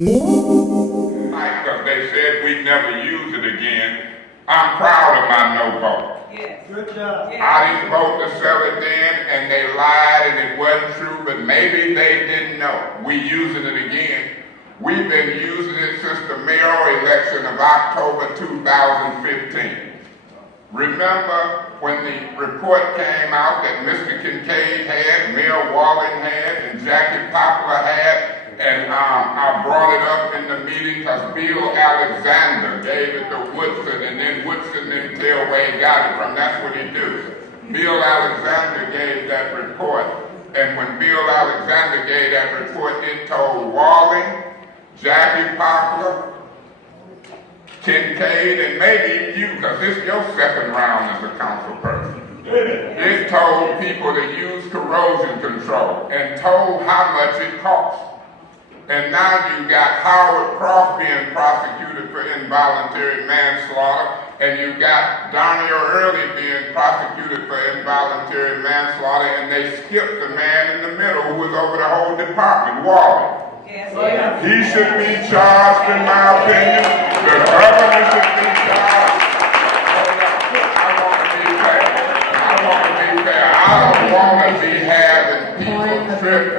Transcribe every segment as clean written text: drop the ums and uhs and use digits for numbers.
Because they said we'd never use it again. I'm proud of my no vote. Yes. Good job. Yes. I didn't vote to sell it then, and they lied and it wasn't true, but maybe they didn't know. We using it again. We've been using it since the mayoral election of October 2015. Remember when the report came out that Mr. Kincaid had, Mayor Walling had, and Jackie Poplar had, and I brought it up in the meeting because Bill Alexander gave it to Woodson, and then Woodson didn't tell where he got it from. That's what he do. Bill Alexander gave that report, and when Bill Alexander gave that report, it told Walling, Jackie Poplar, Kincaid, and maybe you, because this is your second round as a council person. It told people to use corrosion control and told how much it cost. And now you got Howard Croft being prosecuted for involuntary manslaughter, and you got Donnie Early being prosecuted for involuntary manslaughter, and they skipped the man in the middle who was over the whole department, Walling. Yes. He should be charged, in my opinion. The governor should be charged. I want to be fair. I don't want to be having people tripping.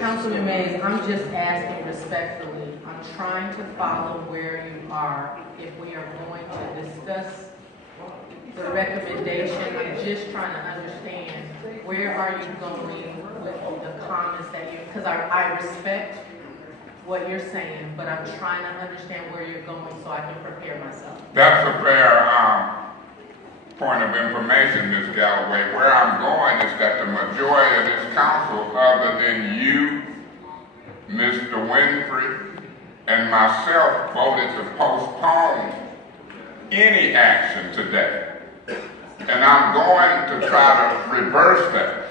Councilman Mays, I'm just asking respectfully. I'm trying to follow where you are. If we are going to discuss the recommendation, I'm just trying to understand where are you going with the comments that you, because I respect what you're saying, but I'm trying to understand where you're going so I can prepare myself. That's a fair point of information, Ms. Galloway. Where I'm going is that the majority of this council, other than you, Mr. Winfrey, and myself, voted to postpone any action today. And I'm going to try to reverse that.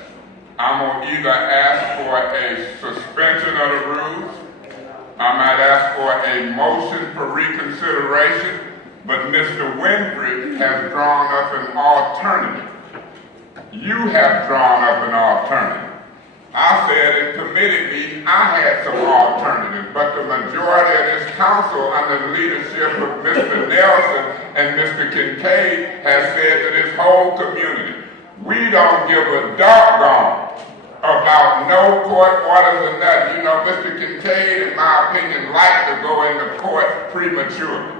I'm going to either ask for a suspension of the rules, I might ask for a motion for reconsideration, but Mr. Winfrey has drawn up an alternative. You have drawn up an alternative. I said in committee meeting I had some alternatives, but the majority of this council under the leadership of Mr. Nelson and Mr. Kincaid has said to this whole community, we don't give a doggone about no court orders or nothing. You know, Mr. Kincaid, in my opinion, liked to go into court prematurely.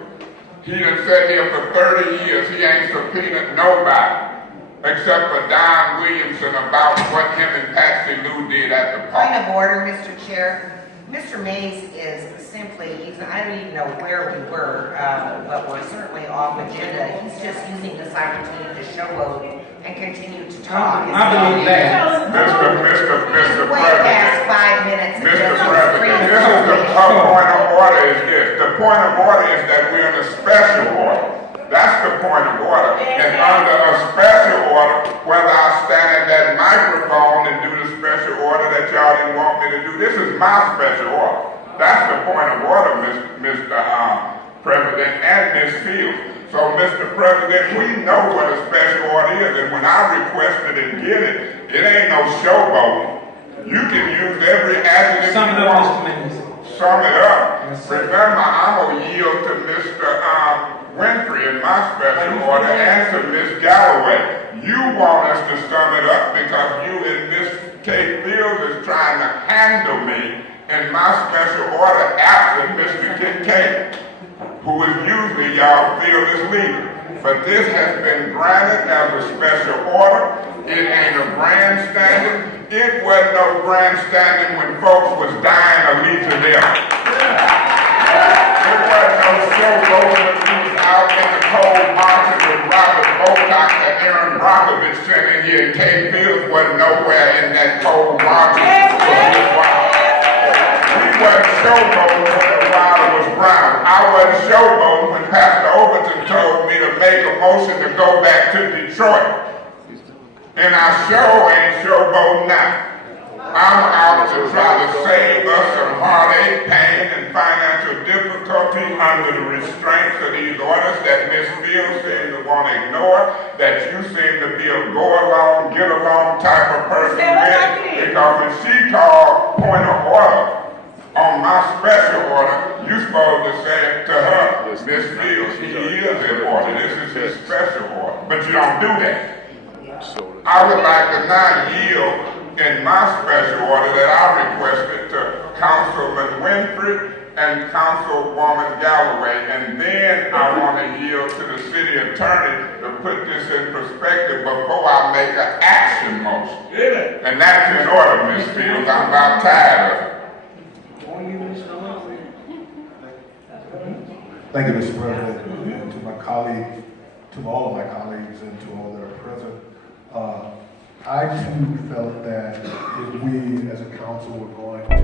He done sat here for 30 years, he ain't subpoenaed nobody, except for Don Williamson about what him and Patsy Lou did at the park. Point of order, Mr. Chair. Mr. Mays is simply, I don't even know where we were, but we're certainly off agenda. He's just using this opportunity to showboat and continue to talk. I believe that. Mr. Way past President, 5 minutes. Mr. President, this is the point of order is this. The point of order is that we're in a special order. That's the point of order. And under a special order, whether I stand at that microphone and do the special order that y'all didn't want me to do, this is my special order. That's the point of order, Mr. President and Ms. Fields. So, Mr. President, we know what a special order is, and when I requested and get it, it ain't no showboat. You can use every adjective Sum it you up, want. Mr. Mays. Sum it up. Yes, sir. Remember, I'm going to yield to Mr. Winfrey in my special order and to Ms. Galloway. You want us to sum it up because you and Ms. Kate Fields is trying to handle me in my special order absent Mr. Kincaid, who is usually y'all field is leader. But this has been granted as a special order. It ain't a grandstanding. It wasn't no grandstanding when folks was dying of Legionella. It wasn't no showboat when we was out in the cold marches with Robert Bocock that Aaron Brockovich sent in here, and Kate Fields wasn't nowhere in that cold marches. We wasn't showboating when the water was brown. I wasn't showboating when Pastor Overton told me to make a motion to go back to Detroit. And I sure ain't showboating now. I'm out to try to save us some heartache, pain, and financial difficulty under the restraints of these orders that Ms. Fields seems to want to ignore, that you seem to be a go-along, get-along type of person with, because when she called point of order, special order, you supposed to say to her, Miss Fields, he is in order, this is his special order, but you don't do that. I would like to now yield in my special order that I requested to Councilman Winfrey and Councilwoman Galloway, and then I want to yield to the city attorney to put this in perspective before I make an action motion. And that's in order, Ms. Fields. I'm about tired of it. Thank you, Mr. President, and to my colleague, to all of my colleagues, and to all that are present. I too felt that if we, as a council, were going to